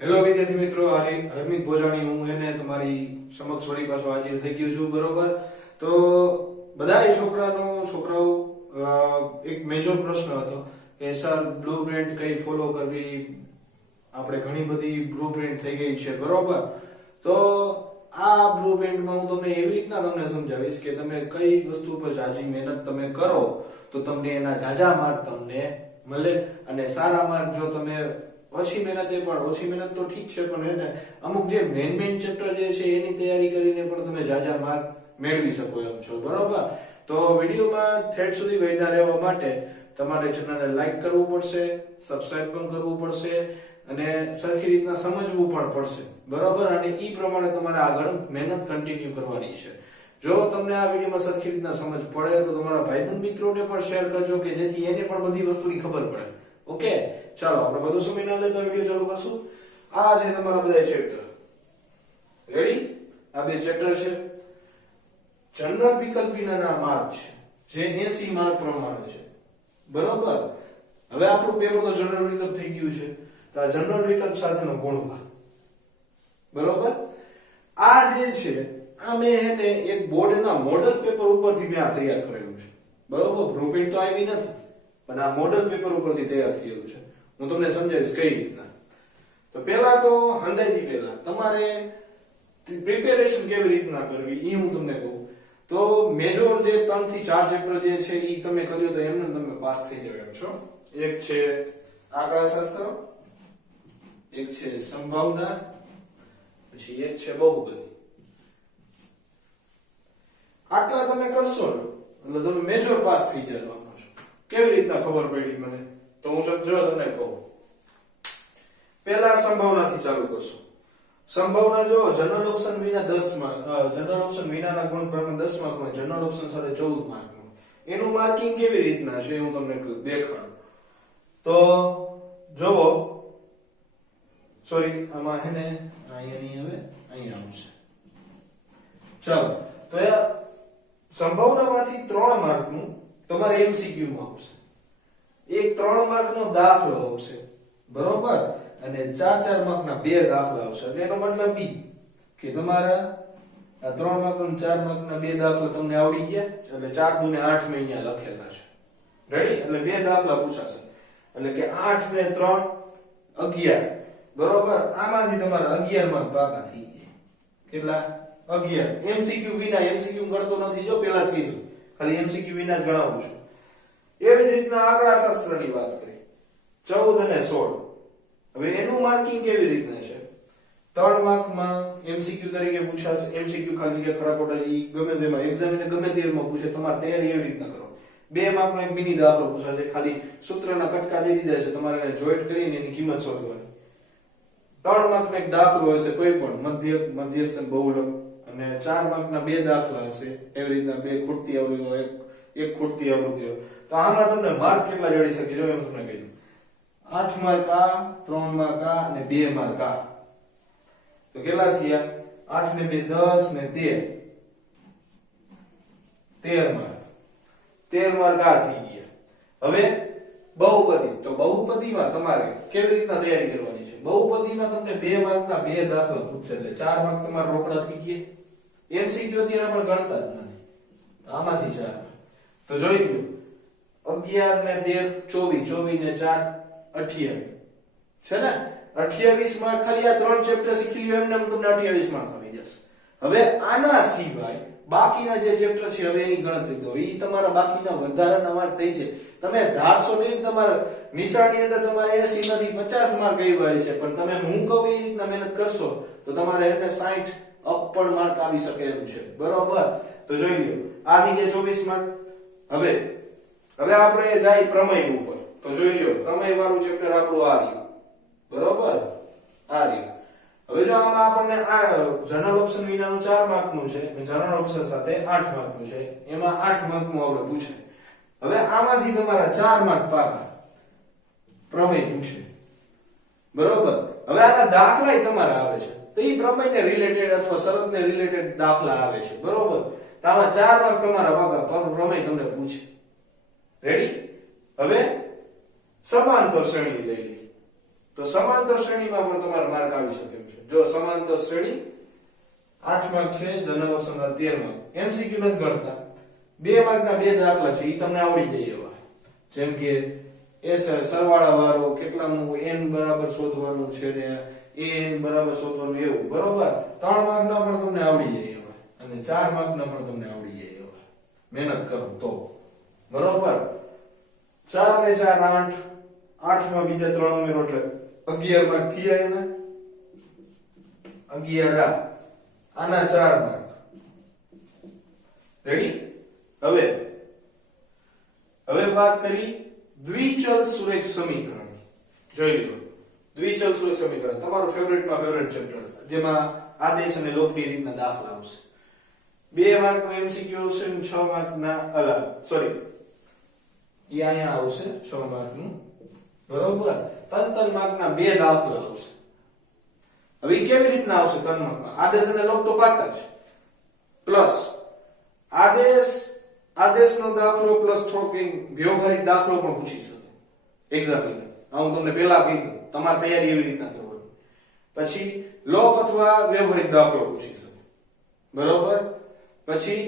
Hello વિદ્યાર્થી મિત્રો, હરમિત ભોજાણી હું એને તમારી સમક્ષ વળી પાછો હાજર થઈ ગયો છું. બરોબર, તો બધાય છોકરાઓ એક મેજર પ્રશ્ન હતો કે સર બ્લુપ્રિન્ટ કઈ ફોલો કરવી. આપણે ઘણી બધી બ્લુપ્રિન્ટ થઈ ગઈ છે. બરોબર, તો આ બ્લુપ્રિન્ટમાં હું તમને એવી રીતના તમને સમજાવીશ કે તમે કઈ વસ્તુ પર જાજી મહેનત તમે કરો તો તમને એના જાજા માર્ક તમને મળે, અને સારા માર્ક જો તમે ઓછી મહેનતે પણ ઓછી મહેનત તો ઠીક છે, પણ એને અમુક જે મેઇન ચેપ્ટર જે છે એની તૈયારી કરીને પણ તમે જાજા માર્ક મેળવી શકો એમ છો. બરોબર, તો વિડીયોમાં ઠેઠ સુધી બન્યા રહેવા માટે તમારે ચેનલને લાઈક કરવું પડશે, સબસ્ક્રાઇબ પણ કરવું પડશે અને સરખી રીતના સમજવું પણ પડશે. બરોબર, અને ઈ પ્રમાણે તમારે આગળ મહેનત કન્ટિન્યુ કરવાની છે. જો તમને આ વિડીયોમાં સરખી રીતના સમજ પડે તો તમારા ભાઈબંધ મિત્રોને પણ શેર કરજો કે જેથી એને પણ બધી વસ્તુની ખબર પડે. ઓકે, ચાલો આપણે બધો સમય ના લેતા વિડીયો ચાલુ કરશું. આ છે તમારા બધા ચેપ્ટર. રેડી? આ બે ચેપ્ટર છે. જનરલ વિકલ્પીના માર્ક છે જે 80 માર્ક પ્રમાણે છે. બરોબર, હવે આપણું પેપર તો જનરલ વિકલ્પ થઈ ગયું છે, તો આ જનરલ વિકલ્પ સાથેનો ગુણભાર. બરોબર, આ જે છે આ મેં એને એક બોર્ડના મોડલ પેપર ઉપરથી મેં આ તૈયાર કરેલું છે. બરોબર, બ્લુપ્રિન્ટ તો આવી નથી, પણ આ મોડલ પેપર ઉપરથી તૈયાર થયેલું છે. હું તમને સમજાવીશ કઈ રીતના. તો પહેલા તો હંધાઈથી પહેલા તમારે પ્રિપેરેશન કેવી રીતના કરવી એ હું તમને કહું. તો મેજર જે 3 થી 4 ચેપ્ટર જે છે એ તમે કર્યો તો એમને તમે પાસ થઈ જાવ એમ છો. એક છે આંકડાશાસ્ત્ર, એક છે સંભાવના, પછી એક છે બહુપદી. આટલા તમે કરશો એટલે તમે મેજર પાસ થઈ જવાનો છો. કેવી રીતના ખબર પડી મને? તો હું જો તમને કહું, પહેલા સંભાવનાથી ચાલુ કરશું. સંભાવના જો જનરલ ઓપ્શન વિના 10 માર્ક, જનરલ ઓપ્શન વિનાના ગુણ પ્રમાણે 10 માર્ક હોય, જનરલ ઓપ્શન સાથે 14 માર્ક હોય. એનું માર્કિંગ કેવી રીતના છે હું તમને દેખાડું. તો જોવો, સોરી આમાં હે ને અહીંયા નહીં, હવે અહીંયા આવશે. ચાલો, તો એ સંભાવનામાંથી 3 માર્કનું તમારે એમસીક્યુ માં આવશે. એક 3 માર્કનો દાખલો આવશે. બરોબર, અને 4 માર્કના 2 દાખલા આવશે. એટલે એનો મતલબ ઈ કે તમારા આ 3 માર્કના 4 માર્કના 2 દાખલા તમને આવડી ગયા. એટલે 4 દુ ને 8 મેં અહીંયા લખેલા છે. રેડી? એટલે 2 દાખલા પૂછાશે. એટલે કે 8 ને 3 11. બરોબર, આમાંથી તમારા 11 માર્ક પાકા થઈ ગયા. કેટલા? 11. એમસીક્યુ વિના, એમસીક્યુ કરતો નથી, જો પેલા જ કીધું, ખાલી એમસીક્યુ વિના જ ગણાવું છું. એવી જ રીતના આંકડાશાસ્ત્રની વાત કરી, 14 અને 16. હવે એનું માર્કિંગ કેવી રીતના છે? 3 માર્કમાં એમસીક્યુ તરીકે પૂછાશે. એમસીક્યુ ખાલી જગ્યા ખરા ખોટા ગમે તેમાં એક્ઝામિનર ગમે તેમાં પૂછે, તમારે તૈયારી એવી રીતના કરો. 2 માર્કનો એક મિની દાખલો પૂછાશે, ખાલી સૂત્રના કટકા દઈ દીધા છે, તમારે એને જોઈન્ટ કરીને એની કિંમત શોધવાની. 3 માર્કનો એક દાખલો હશે, કોઈ પણ મધ્યસ્થ બહુલક, અને 4 માર્કના 2 દાખલા હશે. એવી રીતના 2 ખૂટતી આવૃત્તિઓ, એક ખૂટતી આવૃત્તિઓ. તો આમાં તમને માર્ક કેટલા જડી શકે જો એમ તમને કહી દઉં. 8 માર્ક આ, 3 માર્ક આ અને 2 માર્ક આ. તો કેટલા થયા? 8 ને 2 10 ને 13 માર્ક. 13 માર્ક આ થઈ ગયા. હવે બહુપદી, તો બહુપદીમાં તમારે કેવી રીતના તૈયારી કરવાની છે? બહુપદીમાં તમને 2 માર્કના 2 દાખલા પૂછશે, એટલે 4 માર્ક તમારા રોકડા થઈ ગયા. એમસીક્યુ અત્યારે પણ ગણતા જ નથી, તો આમાંથી 4. તો જોઈ લો, 11 ને 13 24, 24 ને 4 28 છે ને? 28 માર્ક ખાલી આ 3 ચેપ્ટર શીખી લ્યો એમને તમને 28 માર્ક આવી જશે. હવે આના સિવાય બાકીના જે ચેપ્ટર છે હવે એની ગણતરી કરો. ઈ તમારા બાકીના વધારાના માર્ક થઈ છે. તમે ધારશો નહીં, તમારા નિશાળની અંદર તમારે 80 માંથી 50 માર્ક આવ્યા હશે, પણ તમે હું કહું એ રીતના મહેનત કરશો તો તમારે એને 60 અપ પણ માર્ક આવી શકે એમ છે. બરોબર, તો જોઈ લ્યો, આ થઈ ગયા 24 માર્ક. હવે આપણે જાય પ્રમેય ઉપર. તો જોઈ લ્યો, પ્રમેય વાળું ચેપ્ટર આપણું આ રહ્યું. બરોબર, આ રહ્યું. હવે જો આમાં આપણને આ જનરલ ઓપ્શન વિનાનું 4 માર્કનું છે અને જનરલ ઓપ્શન સાથે 8 માર્કનું છે. એમાં 8 માર્કનું આપણે પૂછે. હવે આમાંથી તમારા 4 માર્ક પાકા પ્રમેય પૂછે. બરોબર, હવે આના દાખલાય તમારા આવે છે, તો ઈ પ્રમેયને રિલેટેડ અથવા શરતને રિલેટેડ દાખલા આવે છે. બરોબર, તો આમાં 4 માર્ક તમારા પાકા પ્રમેય તમને પૂછે. રેડી? હવે સમાંતર શ્રેણી લઈ લે. તો સમાંતર શ્રેણીમાં પણ તમારા માર્ક આવી શકે એમ છે. જો સમાંતર શ્રેણી 8 માર્ક છે, જનરલ ઓપ્શનમાં 13 માર્ક. એમસીક્યુ નથી ગણતા. 2 માર્કના 2 દાખલા છે, ઈ તમને આવડી જાય એવા. જેમ કે એ સરવાળા વાળો કેટલાનું n બરાબર શોધવાનું છે ને an બરાબર શોધવાનું એવું, બરોબર. 3 માર્કના પણ તમને આવડી જાય એવા અને 4 માર્કના પણ તમને આવડી જાય એવા. મહેનત કરો તો, બરોબર. 4 ને 4 8, 8 માં બીજા 3 ઉમેરો એટલે 11 માર્ક થયા એના. 11 આના 4 માર્ક. રેડી? હવે વાત કરી દ્વિચલ સુરેખ સમીકરણની. જોઈ લો, દ્વિચલ સુરેખ સમીકરણ તમારું ફેવરેટમાં ફેવરેટ ચેપ્ટર, જેમાં આદેશ અને લોપની રીતના દાખલા આવશે. 2 માર્કનો એમસીક્યુ આવશે અને 6 માર્કના અહીંયા આવશે 6 માર્કનું, બરોબર. 3 માર્કના 2 દાખલા આવશે. હવે કેવી રીતના આવશે? 3 માર્કમાં આદેશ અને લોપ તો પાકા છે, પ્લસ આદેશનો દાખલો પ્લસ થોડો કઈ વ્યવહારિક દાખલો પણ પૂછી શકે એક્ઝામિનર. હું તમને પહેલા કહી દઉં, તમારી તૈયારી એવી રીતના કરવાની. પછી લોપ અથવા વ્યવહારિક દાખલો પૂછી શકે, બરોબર. પછી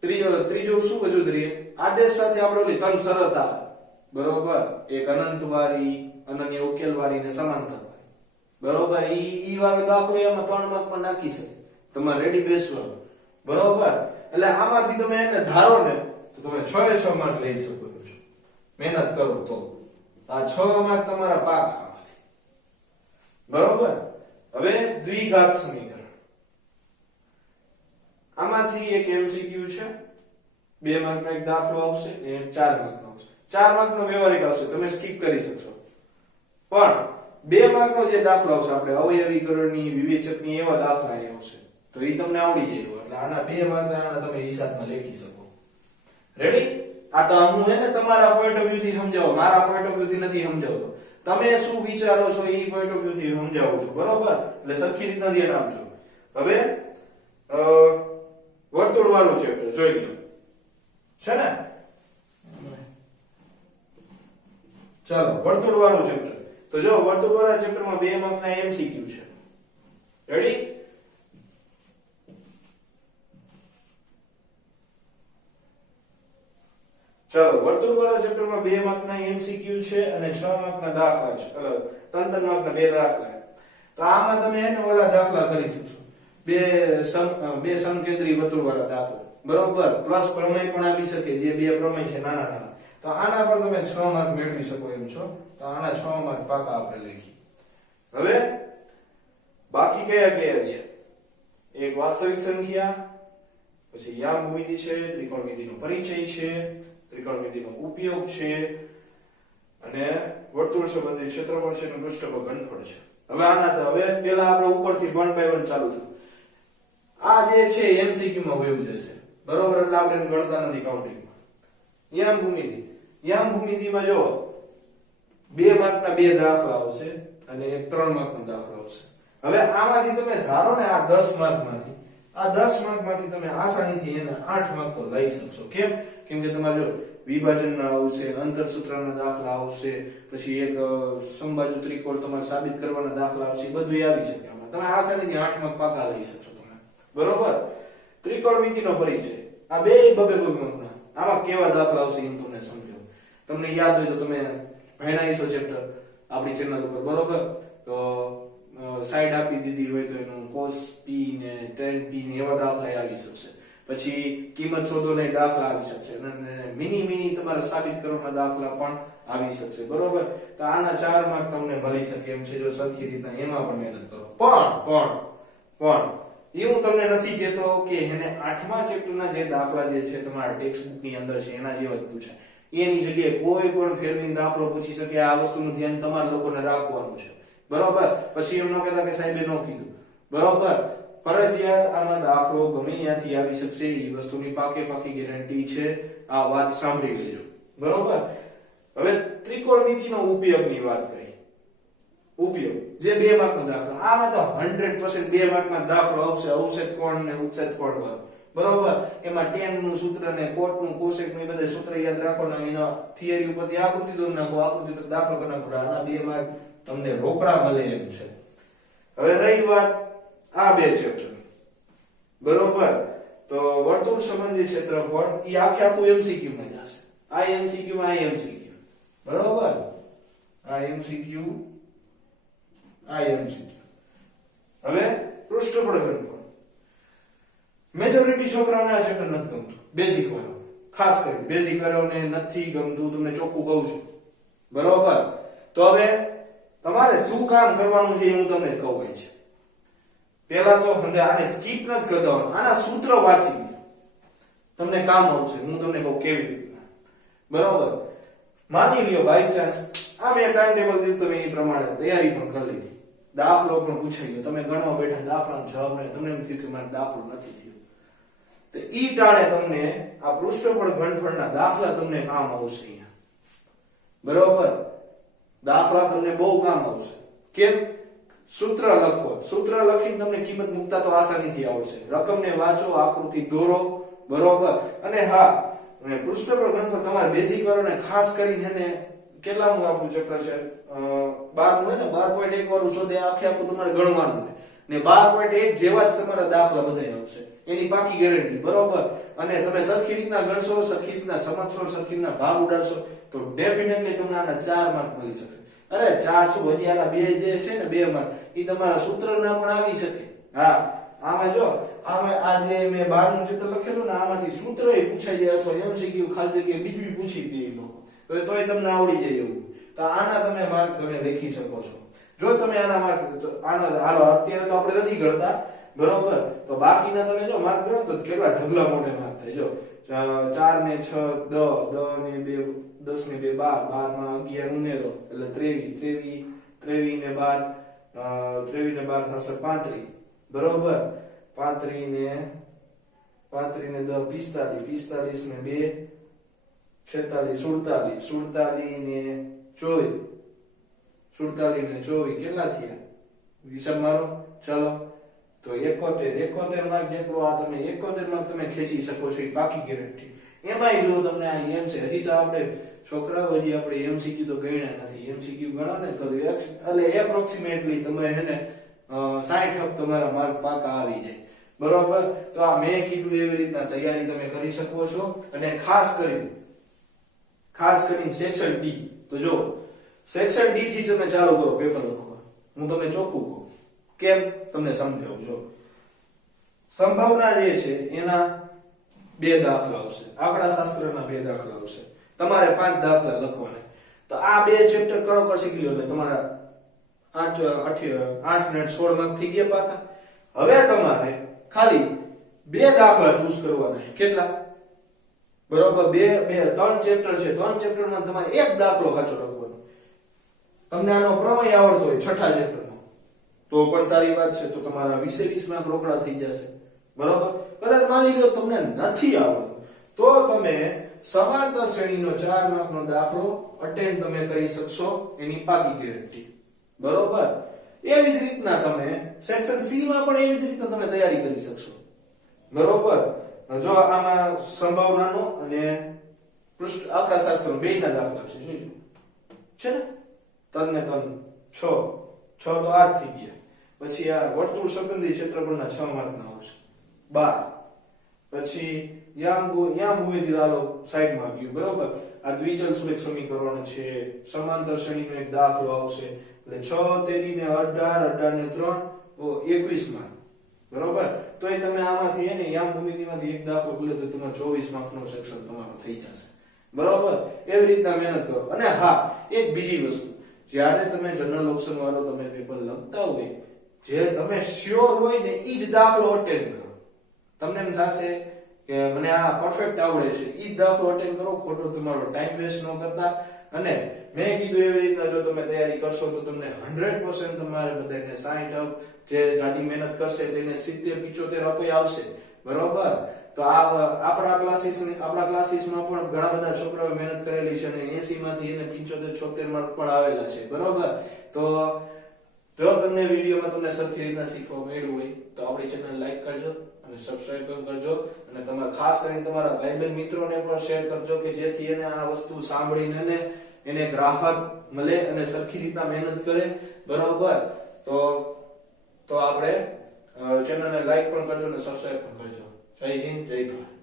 ત્રીજો શું વજૂદ રહે? આદેશ સાથે આપણે ઓલી 3 શરત આવે, બરોબર. એક અનંતવાળી, અનન્ય ઉકેલવાળી ને સમાંતરવાળી, બરોબર. ઈ વાળો દાખલો એમાં 3 માર્કમાં નાખી શકે. તમારે રેડી બેસવાનું, બરોબર. એટલે આમાંથી તમે એને ધારો ને તો તમે 6 માર્ક લઈ શકો છો, મહેનત કરો તો. આ 6 માર્ક તમારા પાકા આમાંથી, બરોબર. હવે દ્વિઘાત સમીકરણ, આમાંથી એક એમસીક્યુ છે, 2 માર્કનો એક દાખલો આવશે અને 4 માર્કનો આવશે. 4 માર્કનો વ્યવહારિક આવશે, તમે સ્કીપ કરી શકશો. પણ 2 માર્કનો જે દાખલો આવશે, આપણે અવયવીકરણની, વિવેચકની એવા દાખલા આવશે, તો એ તમને આવડી જાય. એટલે આના 2 માર્ક આના તમે હિસાબમાં લખી શકો. રેડી? આ તો હું એને તમારા પોઈન્ટ ઓફ વ્યૂ થી સમજાવો, મારા પોઈન્ટ ઓફ વ્યૂ થી નથી સમજાવતો. તમે શું વિચારો છો એ પોઈન્ટ ઓફ વ્યૂ થી સમજાવું છું, બરોબર. એટલે સરખી રીતના ધ્યાન આપજો. હવે વર્તુળ વાળું ચેપ્ટર જોઈ લો છે ને. ચાલો વર્તુળ વાળું ચેપ્ટર. તો જો વર્તુળ વાળા ચેપ્ટરમાં 2 માર્કના એમસીક્યુ છે. રેડી? ચાલો, વર્તુળ વાળા ચેપ્ટરમાં 2 માર્કના એમસીક્યુ છે અને 6 માર્કના દાખલા છે. 3 માર્કના 2 દાખલા. તો આમાં તમે એને ઓલા દાખલા કરી શકશો. બે સંકેન્દ્રી વર્તુળ વાળા દાખલા, બરોબર. પ્લસ પ્રમેય પણ આવી શકે, જે 2 પ્રમેય છે નાના નાના. તો આના પર તમે 6 માર્ક મેળવી શકો એમ છો. તો આના 6 માર્ક પાકા આપણે લખી. હવે બાકી કયા રહ્યા? એક વાસ્તવિક સંખ્યા, પછી યામ ભૂમિતિ છે, ત્રિકોણમિતિનો પરિચય છે, ત્રિકોણમિતિનો ઉપયોગ છે અને વર્તુળ સંબંધિત ક્ષેત્રફળ છે અને પૃષ્ઠફળ ઘનફળ છે. હવે પેલા આપણે ઉપરથી 1 by 1 ચાલુ થયું. આ જે છે એમસીક્યુ માં વયું જશે, બરોબર. એટલે આપણે ગણતા નથી કાઉન્ટિંગમાં. યામ ભૂમિતિમાં જો 2 માર્કના 2 દાખલા આવશે અને એક 3 માર્કનો દાખલો આવશે. હવે આમાંથી તમે ધારો ને આ 10 માર્કમાંથી તમે આસાનીથી એને 8 માર્ક તો લઈ શકશો. કેમ કે તમારે જો વિભાજનના આવશે, અંતરસૂત્રના દાખલા આવશે, પછી એક સમબાજુ ત્રિકોણ તમારે સાબિત કરવાના દાખલા આવશે, બધું આવી શકે. આમાં તમે આસાનીથી 8 માર્ક પાકા લઈ શકશો તમે, બરોબર. ત્રિકોણમિતિનો પરિચય, આ 2 માર્કના. આમાં કેવા દાખલા આવશે એમ તમને સમજો. તમને યાદ હોય તો તમે ભણાઈશો ચેપ્ટર આપણી ચેનલ ઉપર, બરોબર. તો સાઈડ આપી દીધી હોય તો એનું cos p ને tan p ને એવા દાખલા આવી શકશે. પછી કિંમત શોધોને દાખલા આવી શકશે અને મિની તમારે સાબિત કરવાના દાખલા પણ આવી શકશે, બરોબર. તો આના 4 માર્ક તમને મળી શકે એમ છે જો સરખી રીતના એમાં પણ મહેનત કરો. પણ એ હું તમને નથી કહેતો કે એને 8મા ચેપ્ટરના જે દાખલા જે છે તમારા ટેક્સ્ટ બુક ની અંદર છે એના જેવા જ પૂછાય. એની જગ્યાએ કોઈ પણ ફેરવીને દાખલો પૂછી શકે. આ વસ્તુનું ધ્યાન તમારા લોકોને રાખવાનું છે, બરોબર. પછી એમ ન કહેતા કે સાહેબે ન કીધું, બરોબર. ફરજિયાત આમાં દાખલો ગમે ત્યાંથી આવી શકશે. એ વસ્તુની પાકી ગેરંટી છે. આ વાત સાંભળી લેજો, બરોબર. હવે ત્રિકોણમિતિનો ઉપયોગની વાત કરી. ઉપયોગ જે 2 માર્કનો દાખલો, આમાં તો 100% 2 માર્કનો દાખલો આવશે. અવક્ષેપ કોણ ને ઉત્સેદ કોણ, બરોબર. એમાં tan નું સૂત્ર ને cot નું cosec નું એ બધા સૂત્ર યાદ રાખવાના. એના થિયરી ઉપરથી આકૃતિ દોરી નાખો, આકૃતિ તો દાખલો કરી નાખો. આના 2 માર્ક તમને રોકડા મળે એમ છે. હવે રહી વાત આ બે ચેપ્ટર, બરોબર. તો વર્તુળ સંબંધી ક્ષેત્રફળ ઈ આખું એમસીક્યુ માં જશે. આ એમસીક્યુ માં આ એમસીક્યુ, બરોબર. આ એમસીક્યુ, આ એમસીક્યુ. હવે પૃષ્ઠફળ ઘનફળ. મેજોરિટી છોકરાઓને આ ચેપ્ટર નથી ગમતું, બેઝિક વાળો ખાસ કરી બેઝિક વાળાને નથી ગમતું, તમને ચોખ્ખું કહું છું, બરોબર. તો હવે તમારે શું કામ કરવાનું છે એ હું તમને કહું છે. પહેલા તો આને સ્કીપ નથી કરતા, આના સૂત્ર વાંચી તમને કામ આવશે. હું તમને કહું કેવી રીતના, બરોબર. માની લ્યો બાય ચાન્સ આ મેં ટાઈમ ટેબલ દીધું, તમે એ પ્રમાણે તૈયારી પણ કરી લીધી, દાખલો પણ પૂછાઈ ગયો, તમે ગણવા બેઠા, દાખલાનો જવાબ નહીં, તમને એમ થયું કે મારે દાખલો નથી થયો, તો ઈ ટાણે તમને આ પૃષ્ઠફળ ઘનફળના દાખલા તમને કામ આવશે અહીંયા, બરોબર. દાખલા તમને બહુ કામ આવશે. કેમ? સૂત્ર લખો, સૂત્ર લખીને તમને કિંમત મૂકતા તો આસાનીથી આવશે. રકમને વાંચો, આકૃતિ દોરો, બરોબર. અને હા, પૃષ્ઠફળ ઘનફળ તમારે બેઝિક વાળાને ખાસ કરીને એને કેટલામું આપણું ચેપ્ટર છે, 12 હોય ને, 12.1 વાળું શોધે આખું તમારે ગણવાનું ને 12.1 જેવા જ તમારા દાખલા બધા આવશે, એની પાકી ગેરંટી, બરોબર. અને તમે સરખી રીતના ગણશો, સરખી રીતના સમજશો, સરખી રીતના ભાગ ઉડાડશો તો ડેફિનેટલી તમને આના 4 માર્ક મળી શકે. અરે 400 હજી આના બે જે છે ને 2 માર્ક ઈ તમારા સૂત્રના પણ આવી શકે. હા, આમાં જો આમાં આ જે મેં 12 નું ચેપ્ટર લખેલું ને આમાંથી સૂત્ર એ પૂછાઈ જાય અથવા એમસીક્યુ ખાલી જગ્યાએ બીજું પૂછી દે એ લોકો, તો તોય તમને આવડી જાય એવું. તો આના તમે માર્ક તમે લખી શકો છો. જો તમે આના માર્ક આના હાલો અત્યારે તો આપણે નથી ગણતા, બરોબર. તો બાકીના તમે જો માર્ક ગણો તો કેટલા ઢગલા મોટે માર્ક થાય. જો 4 ને 6 10, 10 ને 2 10 ને 2 12, 12 માં 11 ઉમેરો એટલે 23, 23 ને 12 23 ને 12 થશે 35, બરોબર. 35 ને 10 45, 45 ને 2 46, 47 ને 24, 47 ને 24 કેટલા થયા? હિસાબ મારો, ચાલો. તો 71 માર્ક જેટલો આ તમે 71 માર્ક તમે ખેંચી શકો છો, એ બાકી ગેરંટી. એમાંય જો તમને આ એમ છે, હજી તો આપણે છોકરાઓ હજી આપણે એમસીક્યુ તો ગણ્યા નથી. એમસીક્યુ ગણો ને તો એટલે એપ્રોક્સિમેટલી તમે એને 60 તમારા માર્ક પાકા આવી જાય, બરોબર. તો આ મેં કીધું એવી રીતના તૈયારી તમે કરી શકો છો. અને ખાસ કરીને સેક્શન ડી, તો જો સેક્શન ડી થી તમે ચાલુ કરો પેપર લખવા. હું તમને ચોખ્ખું કહું, કેમ તમને સમજાવું. જો સંભાવના જે છે એના 2 દાખલા આવશે, આંકડા શાસ્ત્રના 2 દાખલા આવશે, તમારે 5 દાખલા લખવાના. તો આ 2 ચેપ્ટર કરો કરી શીખી લો એટલે તમારા 8 ને 16 માર્ક થઈ ગયા પાકા. હવે તમારે ખાલી 2 દાખલા ચૂઝ કરવાના. કેટલા? બરોબર. 3 ચેપ્ટર છે, 3 ચેપ્ટરમાં તમારે 1 દાખલો સાચો લખવાનો. તમને આનો પ્રમેય આવડતો હોય 6થા ચેપ્ટરનો તો પણ સારી વાત છે, તો તમારા 20 માર્ક રોકડા થઈ જશે, બરોબર. કદાચ માની લો તમને નથી આવડતું તો તમે સમાંતર શ્રેણીનો 4 માર્કનો દાખલો અટેન્ડ તમે કરી શકશો, એની પાકી ગેરંટી, બરોબર. એવી જ રીતના તમે સેક્શન સી માં પણ એવી જ રીતના તમે તૈયારી કરી શકશો, બરોબર. જો આમાં સંભાવનાનો અને આંકડા શાસ્ત્રનો બેયના દાખલા છે, જોજો છે ને. 3 ને 3 6 તો આ થઈ ગયા. પછી આ વર્તુળ સંબંધી ક્ષેત્રફળના 6 માર્કના આવશે 12. પછી યામ ભૂમિતિ દાખલો સાઈડમાં ગયું, બરોબર. આ દ્વિચલ સુરેખ સમીકરણ છે, સમાંતર શ્રેણીનો એક દાખલો આવશે એટલે 6 13 ને 18 ને 3 21 માર્ક, બરોબર. તો એ તમે આમાંથી એને યામ ભૂમિતિમાંથી એક દાખલો ખુલે તો તમારો 24 માર્કનો સેક્શન તમારો થઈ જશે, બરોબર. એવી રીતના મહેનત કરો. અને હા, એક બીજી વસ્તુ, જ્યારે તમે જનરલ ઓપ્શન વાળો તમે પેપર લખતા હોય, જે તમે શ્યોર હોય ને ઈ જ દાખલો અટેન્ડ કરો. તમને એમ થશે કે મને આ પરફેક્ટ આવડે છે, ઈ જ દાખલો અટેન્ડ કરો, ખોટો તમારો ટાઈમ વેસ્ટ ન કરતા. અને મેં કીધું એવી રીતના જો તમે તૈયારી કરશો તો તમને 100% તમારે બધાને 60 અપ, જે જાજી મહેનત કરશે તેને 70 75 અપ આવશે, બરોબર. તો આપણા ક્લાસીસમાં પણ ઘણા બધા છોકરાઓ મહેનત કરેલી છે અને 80 માંથી એને 75 76 માર્ક પણ આવેલા છે, બરોબર. તો જો તમને વિડીયોમાં તમને સરખી રીતના શીખવા મળ્યું હોય તો આપણી ચેનલ લાઈક કરજો અને સબસ્ક્રાઇબ પણ કરજો. અને તમારે ખાસ કરીને તમારા ભાઈબંધ મિત્રોને પણ શેર કરજો કે જેથી એને આ વસ્તુ સાંભળીને એને એક રાહત મળે અને સરખી રીતના મહેનત કરે, બરોબર. તો આપણે ચેનલને લાઈક પણ કરજો અને સબસ્ક્રાઇબ પણ કરજો. જય હિન્દ, જય ભારત.